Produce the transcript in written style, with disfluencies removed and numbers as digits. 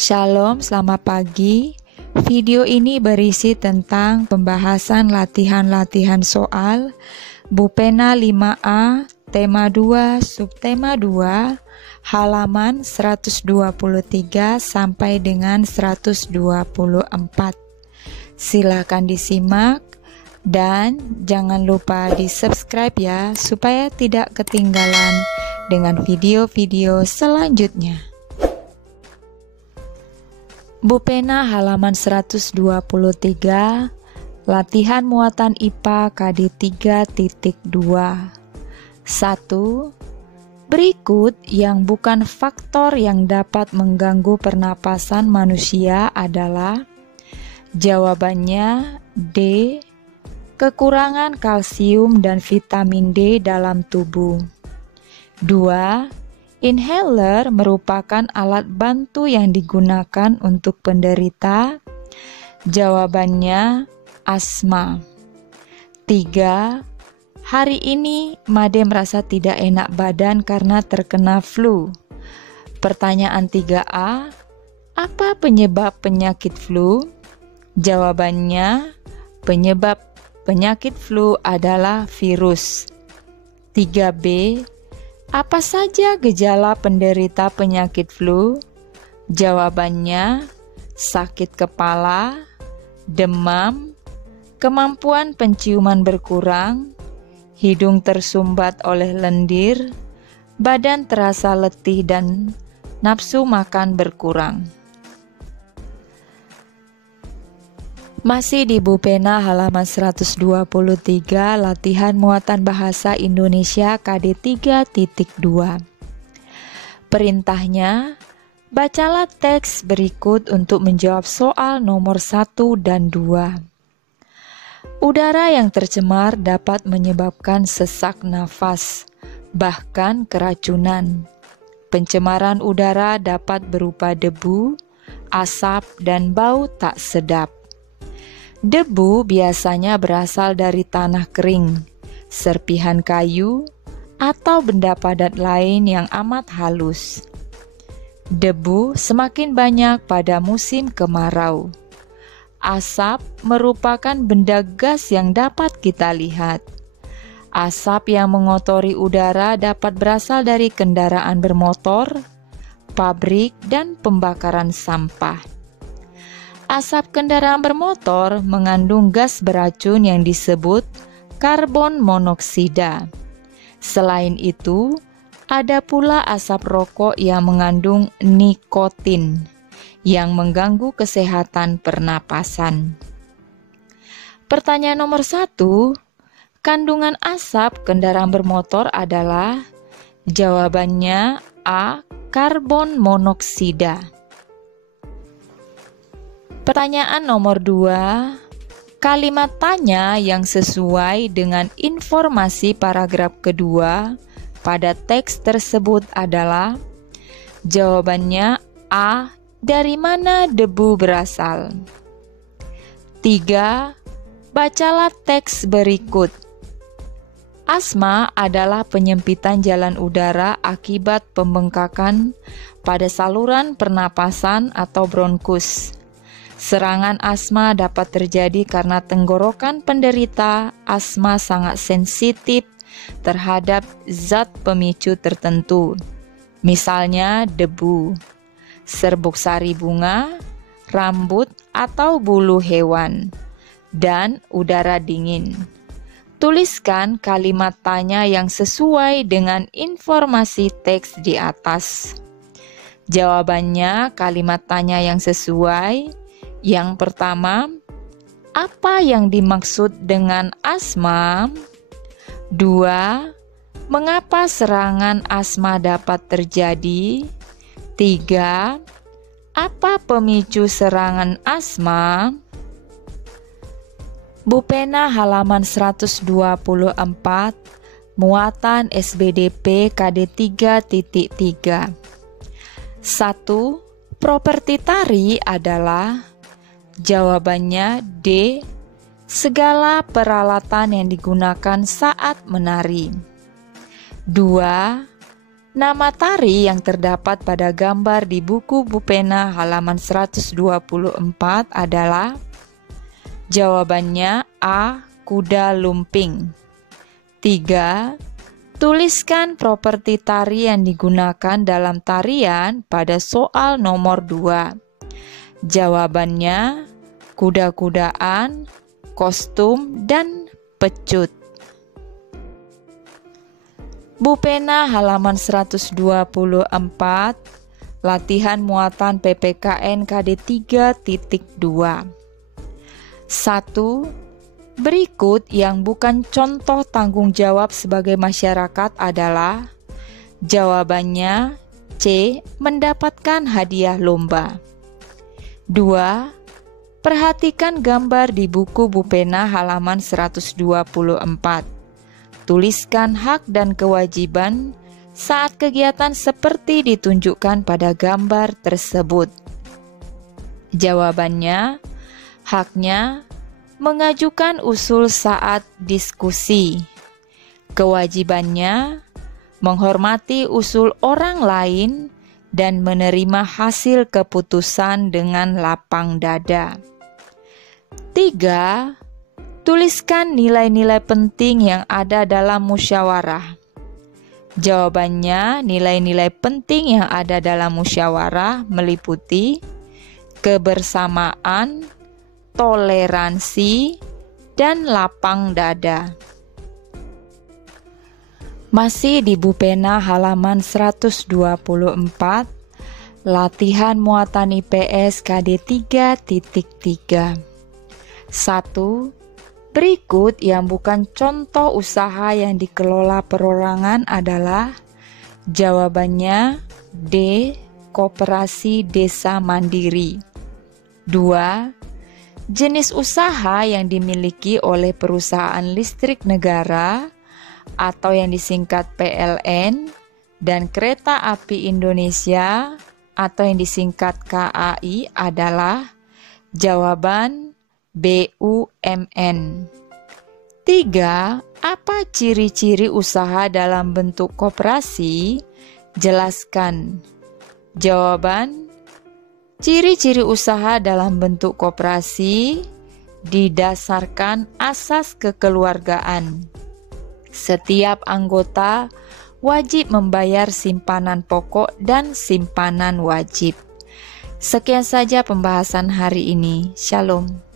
Shalom, selamat pagi. Video ini berisi tentang pembahasan latihan-latihan soal Bupena 5A, tema 2, subtema 2, halaman 123 sampai dengan 124. Silakan disimak dan jangan lupa di-subscribe ya, supaya tidak ketinggalan dengan video-video selanjutnya. Bupena halaman 123, latihan muatan IPA KD 3.2. 1. Berikut yang bukan faktor yang dapat mengganggu pernapasan manusia adalah: jawabannya D. Kekurangan kalsium dan vitamin D dalam tubuh. 2. Inhaler merupakan alat bantu yang digunakan untuk penderita. Jawabannya asma. 3. Hari ini Made merasa tidak enak badan karena terkena flu. Pertanyaan 3A, apa penyebab penyakit flu? Jawabannya, penyebab penyakit flu adalah virus. 3B, apa saja gejala penderita penyakit flu? Jawabannya, sakit kepala, demam, kemampuan penciuman berkurang, hidung tersumbat oleh lendir, badan terasa letih dan nafsu makan berkurang. Masih di Bupena halaman 123, latihan muatan bahasa Indonesia KD 3.2. Perintahnya, bacalah teks berikut untuk menjawab soal nomor 1 dan 2. Udara yang tercemar dapat menyebabkan sesak nafas, bahkan keracunan. Pencemaran udara dapat berupa debu, asap, dan bau tak sedap. Debu biasanya berasal dari tanah kering, serpihan kayu, atau benda padat lain yang amat halus. Debu semakin banyak pada musim kemarau. Asap merupakan benda gas yang dapat kita lihat. Asap yang mengotori udara dapat berasal dari kendaraan bermotor, pabrik, dan pembakaran sampah. Asap kendaraan bermotor mengandung gas beracun yang disebut karbon monoksida. Selain itu, ada pula asap rokok yang mengandung nikotin yang mengganggu kesehatan pernapasan. Pertanyaan nomor 1, kandungan asap kendaraan bermotor adalah? Jawabannya A. Karbon monoksida. Pertanyaan nomor 2, kalimat tanya yang sesuai dengan informasi paragraf kedua pada teks tersebut adalah? Jawabannya A. Dari mana debu berasal? 3. Bacalah teks berikut. Asma adalah penyempitan jalan udara akibat pembengkakan pada saluran pernapasan atau bronkus. Serangan asma dapat terjadi karena tenggorokan penderita asma sangat sensitif terhadap zat pemicu tertentu, misalnya debu, serbuk sari bunga, rambut atau bulu hewan, dan udara dingin. Tuliskan kalimat tanya yang sesuai dengan informasi teks di atas. Jawabannya kalimat tanya yang sesuai. Yang pertama, apa yang dimaksud dengan asma? 2. Mengapa serangan asma dapat terjadi? 3. Apa pemicu serangan asma? Bupena halaman 124, muatan SBDP KD 3.3. 1. Properti tari adalah? Jawabannya D. Segala peralatan yang digunakan saat menari. 2. Nama tari yang terdapat pada gambar di buku Bupena halaman 124 adalah? Jawabannya A. Kuda lumping. 3. Tuliskan properti tari yang digunakan dalam tarian pada soal nomor 2. Jawabannya kuda-kudaan, kostum, dan pecut. Bupena halaman 124, latihan muatan PPKN KD 3.2. 1. Berikut yang bukan contoh tanggung jawab sebagai masyarakat adalah? Jawabannya C. Mendapatkan hadiah lomba. 2. Perhatikan gambar di buku Bupena halaman 124. Tuliskan hak dan kewajiban saat kegiatan seperti ditunjukkan pada gambar tersebut. Jawabannya, haknya mengajukan usul saat diskusi. Kewajibannya menghormati usul orang lain dan menerima hasil keputusan dengan lapang dada. 3. Tuliskan nilai-nilai penting yang ada dalam musyawarah. Jawabannya, nilai-nilai penting yang ada dalam musyawarah meliputi kebersamaan, toleransi, dan lapang dada. Masih di Bupena halaman 124, latihan muatan IPS KD 3.3. 1. Berikut yang bukan contoh usaha yang dikelola perorangan adalah? Jawabannya D. Koperasi Desa Mandiri. 2. Jenis usaha yang dimiliki oleh perusahaan listrik negara atau yang disingkat PLN dan Kereta Api Indonesia atau yang disingkat KAI adalah? Jawaban BUMN. 3. Apa ciri-ciri usaha dalam bentuk koperasi? Jelaskan. Jawaban, ciri-ciri usaha dalam bentuk koperasi didasarkan asas kekeluargaan. Setiap anggota wajib membayar simpanan pokok dan simpanan wajib. Sekian saja pembahasan hari ini. Shalom.